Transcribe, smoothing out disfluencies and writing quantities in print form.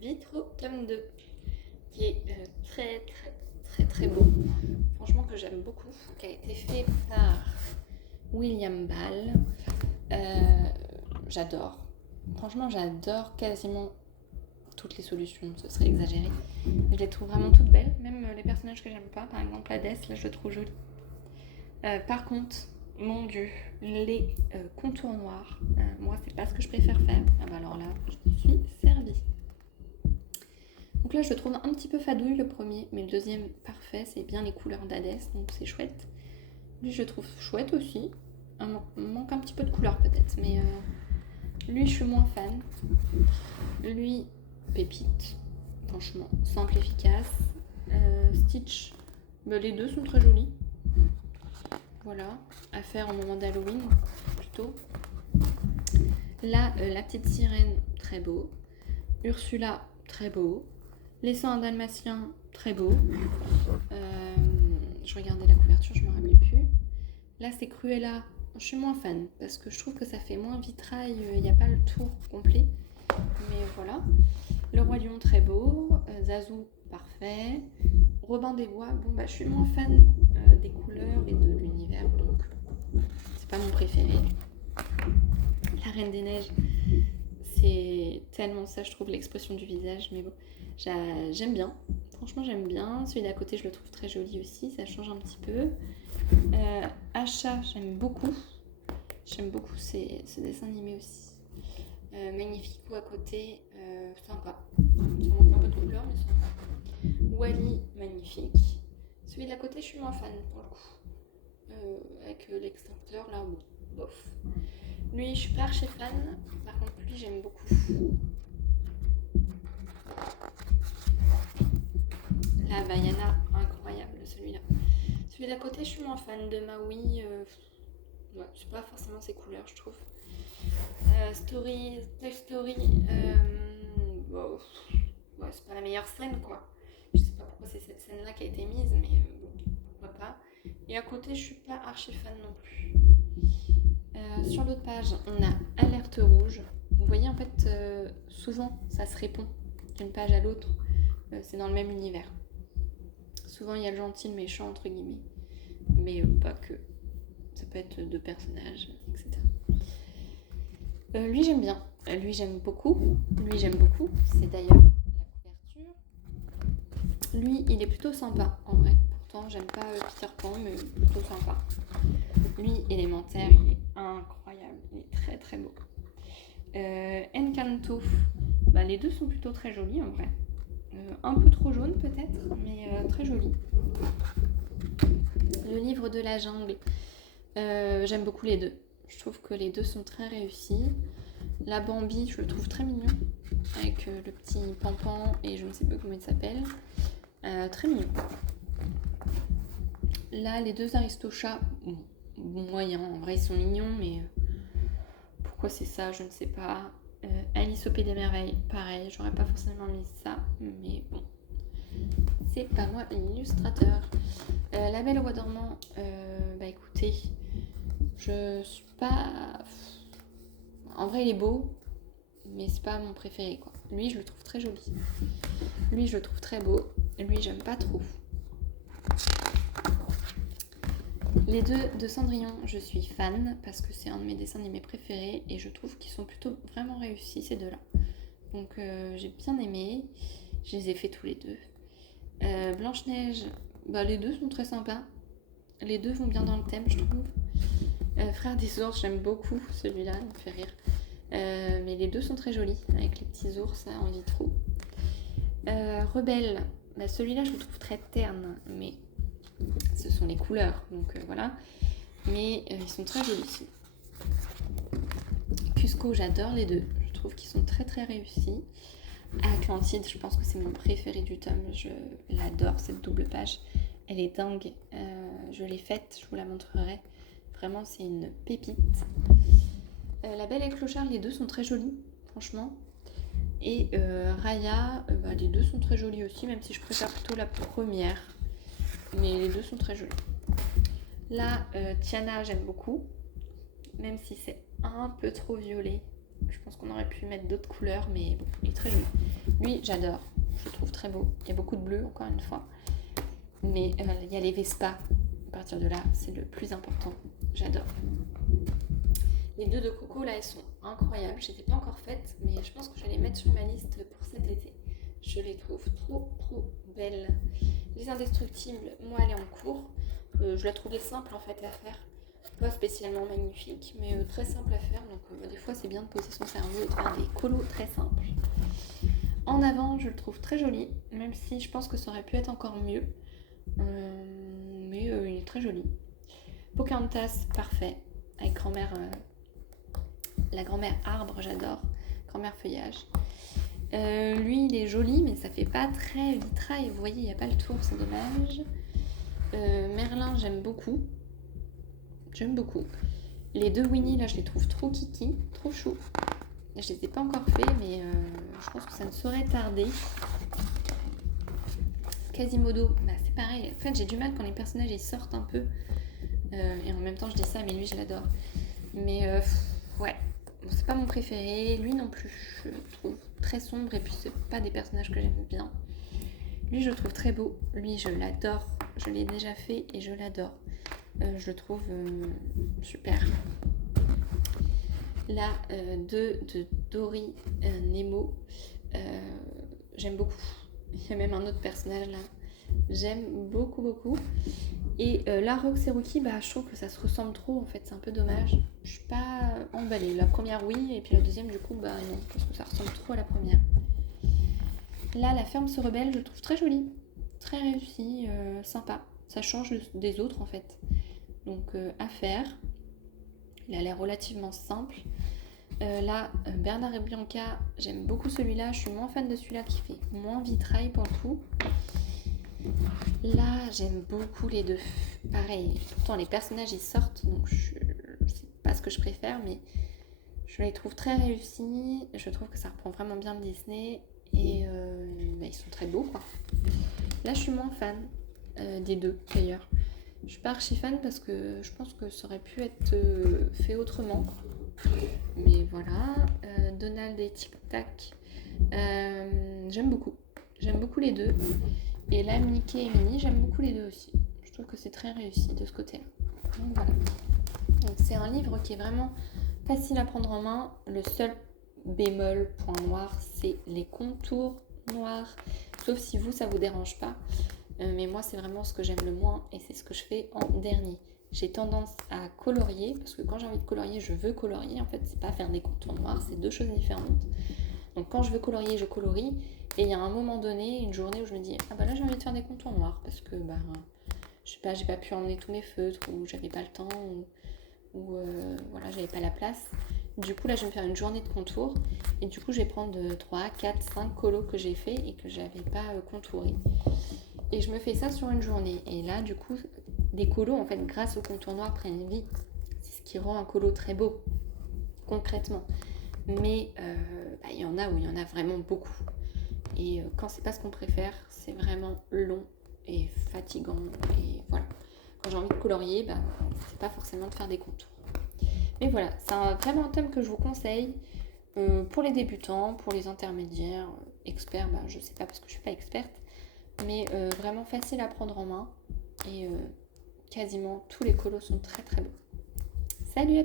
Vitro tome 2, qui est très beau. Franchement que j'aime beaucoup, qui a été fait par William Ball. J'adore. Franchement j'adore quasiment toutes les solutions, ce serait exagéré. Je les trouve vraiment toutes belles, même les personnages que j'aime pas, par exemple Hades, là je le trouve joli. Par contre, mon dieu, les contours noirs, moi c'est pas ce que je préfère faire. Ah bah alors là, je suis servie. Donc là je le trouve un petit peu fadouille le premier, mais le deuxième parfait, c'est bien les couleurs d'Hades, donc c'est chouette. Lui je le trouve chouette aussi, manque un petit peu de couleur peut-être, mais lui je suis moins fan. Lui, pépite, franchement, simple, efficace. Stitch, bah, les deux sont très jolis. Voilà, à faire au moment d'Halloween plutôt. Là, la petite sirène, très beau. Ursula, très beau. Les 101 dalmatiens, très beau. Je regardais la couverture, je ne me rappelais plus. Là, c'est Cruella. Je suis moins fan parce que je trouve que ça fait moins vitrail. Il n'y a pas le tour complet. Mais voilà. Le Roi Lion, très beau. Zazu, parfait. Robin des Bois, bon bah je suis moins fan des couleurs et de l'univers, donc c'est pas mon préféré. La Reine des Neiges, c'est tellement ça, je trouve, l'expression du visage, mais bon, j'aime bien. Franchement, j'aime bien. Celui d'à côté, je le trouve très joli aussi, ça change un petit peu. Asha, j'aime beaucoup. J'aime beaucoup ce dessin animé aussi. Magnifico à côté, sympa. Ça manque un peu de couleur, mais sympa. Wally, magnifique. Celui de la côté, je suis moins fan pour le coup. Avec l'extincteur, là, bon, bof. Lui, je suis pas archi fan. Par contre, lui, j'aime beaucoup. La Vaiana, incroyable celui-là. Celui de la côté, je suis moins fan de Maui. Ouais, c'est pas forcément ses couleurs, je trouve. Toy Story, bon, ouais, c'est pas la meilleure scène, quoi. Je sais pas pourquoi c'est cette scène-là qui a été mise, mais bon, pourquoi pas. Et à côté, je suis pas archi fan non plus. Sur l'autre page, on a Alerte rouge. Vous voyez, en fait, souvent, ça se répond d'une page à l'autre. C'est dans le même univers. Souvent, il y a le gentil, le méchant, entre guillemets. Mais pas que. Ça peut être deux personnages, etc. Lui, j'aime bien. Lui, j'aime beaucoup. C'est d'ailleurs la couverture. Lui, il est plutôt sympa, en vrai. Pourtant, j'aime pas Peter Pan, mais plutôt sympa. Lui, élémentaire, il est incroyable. Il est très beau. Encanto, bah, les deux sont plutôt très jolis, en vrai. Un peu trop jaune, peut-être, mais très joli. Le livre de la jungle, j'aime beaucoup les deux. Je trouve que les deux sont très réussis. La Bambi, je le trouve très mignon, avec le petit Pampan et je ne sais pas comment il s'appelle. Très mignon. Là, les deux Aristochats, moyen. En vrai, ils sont mignons, mais pourquoi c'est ça, je ne sais pas. Alice au Pays des Merveilles, pareil, j'aurais pas forcément mis ça, mais bon. C'est pas moi l'illustrateur. La Belle au Bois dormant, bah écoutez, je suis pas... En vrai, il est beau, mais c'est pas mon préféré, quoi. Lui, je le trouve très joli. Lui, je le trouve très beau. Lui, j'aime pas trop. Les deux de Cendrillon, je suis fan parce que c'est un de mes dessins animés préférés et je trouve qu'ils sont plutôt vraiment réussis, ces deux-là. Donc, j'ai bien aimé. Je les ai fait tous les deux. Blanche-Neige, bah, les deux sont très sympas. Les deux vont bien dans le thème, je trouve. Frère des ours, j'aime beaucoup celui-là, il me fait rire. Mais les deux sont très jolis, avec les petits ours en vitro. Rebelle, bah, celui-là je le trouve très terne, mais ce sont les couleurs, donc voilà. Mais ils sont très jolis. Cusco, j'adore les deux, je trouve qu'ils sont très réussis. Atlantide, je pense que c'est mon préféré du tome, je l'adore cette double page. Elle est dingue, je l'ai faite, je vous la montrerai. Vraiment, c'est une pépite. La Belle et le Clochard, les deux sont très jolis, franchement. Et Raya, bah, les deux sont très jolis aussi, même si je préfère plutôt la première. Mais les deux sont très jolis. Là, Tiana, j'aime beaucoup, même si c'est un peu trop violet. Je pense qu'on aurait pu mettre d'autres couleurs, mais bon, il est très joli. Lui, j'adore. Je le trouve très beau. Il y a beaucoup de bleu, encore une fois. Mais il y a les Vespa. À partir de là, c'est le plus important. J'adore. Les deux de Coco, là, elles sont incroyables. Je ne les ai pas encore faites, mais je pense que je vais les mettre sur ma liste pour cet été. Je les trouve trop belles. Les indestructibles, moi, elle est en cours. Je la trouvais simple, en fait, à faire. Pas spécialement magnifique, mais très simple à faire. Donc, des fois, c'est bien de poser son cerveau et de faire des colos très simples. En avant, je le trouve très joli, même si je pense que ça aurait pu être encore mieux. Mais il est très joli. Pocahontas, parfait. Avec grand-mère, la grand-mère arbre, j'adore. Grand-mère feuillage. Lui, il est joli, mais ça fait pas très vitrail. Vous voyez, il n'y a pas le tour, c'est dommage. Merlin, j'aime beaucoup. Les deux Winnie, là, je les trouve trop kiki, trop chou. Je les ai pas encore fait, mais je pense que ça ne saurait tarder. Quasimodo, bah, c'est pareil. En fait, j'ai du mal quand les personnages ils sortent un peu. Et en même temps, je dis ça, mais lui, je l'adore. Mais ouais, bon, c'est pas mon préféré. Lui non plus, je le trouve très sombre. Et puis, c'est pas des personnages que j'aime bien. Lui, je le trouve très beau. Lui, je l'adore. Je l'ai déjà fait et je l'adore. Je le trouve super. Là, de Dory Nemo, j'aime beaucoup. Il y a même un autre personnage là. J'aime beaucoup. Et la Roxy, bah, je trouve que ça se ressemble trop en fait. C'est un peu dommage. Je suis pas emballée. La première, oui. Et puis la deuxième, du coup, bah non. Parce que ça ressemble trop à la première. Là, la ferme se rebelle, je le trouve très jolie. Très réussi, sympa. Ça change des autres en fait. Donc à faire. Il a l'air relativement simple. Là, Bernard et Bianca, j'aime beaucoup celui-là. Je suis moins fan de celui-là qui fait moins vitrail pour le coup. Là, j'aime beaucoup les deux. Pareil, pourtant les personnages ils sortent, donc c'est pas ce que je préfère, mais je les trouve très réussis. Je trouve que ça reprend vraiment bien le Disney et ils sont très beaux quoi. Là, je suis moins fan des deux d'ailleurs. Je suis pas archi fan parce que je pense que ça aurait pu être fait autrement. Mais voilà, Donald et Tic Tac, j'aime beaucoup. J'aime beaucoup les deux. Et là, Mickey et Minnie, j'aime beaucoup les deux aussi. Je trouve que c'est très réussi de ce côté-là. Donc voilà. Donc c'est un livre qui est vraiment facile à prendre en main. Le seul bémol, point noir, c'est les contours noirs. Sauf si vous, ça vous dérange pas. Mais moi, c'est vraiment ce que j'aime le moins et c'est ce que je fais en dernier. J'ai tendance à colorier, parce que quand j'ai envie de colorier, je veux colorier. En fait, c'est pas faire des contours noirs, c'est deux choses différentes. Donc quand je veux colorier, je colorie. Et il y a un moment donné, une journée où je me dis ah bah là j'ai envie de faire des contours noirs parce que bah je sais pas, j'ai pas pu emmener tous mes feutres ou j'avais pas le temps ou voilà, j'avais pas la place. Du coup là je vais me faire une journée de contours et du coup je vais prendre 3, 4, 5 colos que j'ai fait et que j'avais pas contouré. Et je me fais ça sur une journée. Et là du coup des colos en fait grâce au contour noir prennent vie. C'est ce qui rend un colo très beau concrètement. Mais il y en a où il y en a vraiment beaucoup. Et quand c'est pas ce qu'on préfère, c'est vraiment long et fatigant. Et voilà. Quand j'ai envie de colorier, c'est pas forcément de faire des contours. Mais voilà, c'est vraiment un thème que je vous conseille. Pour les débutants, pour les intermédiaires, experts, je sais pas parce que je suis pas experte. Mais vraiment facile à prendre en main. Et quasiment tous les colos sont très beaux. Salut à tous!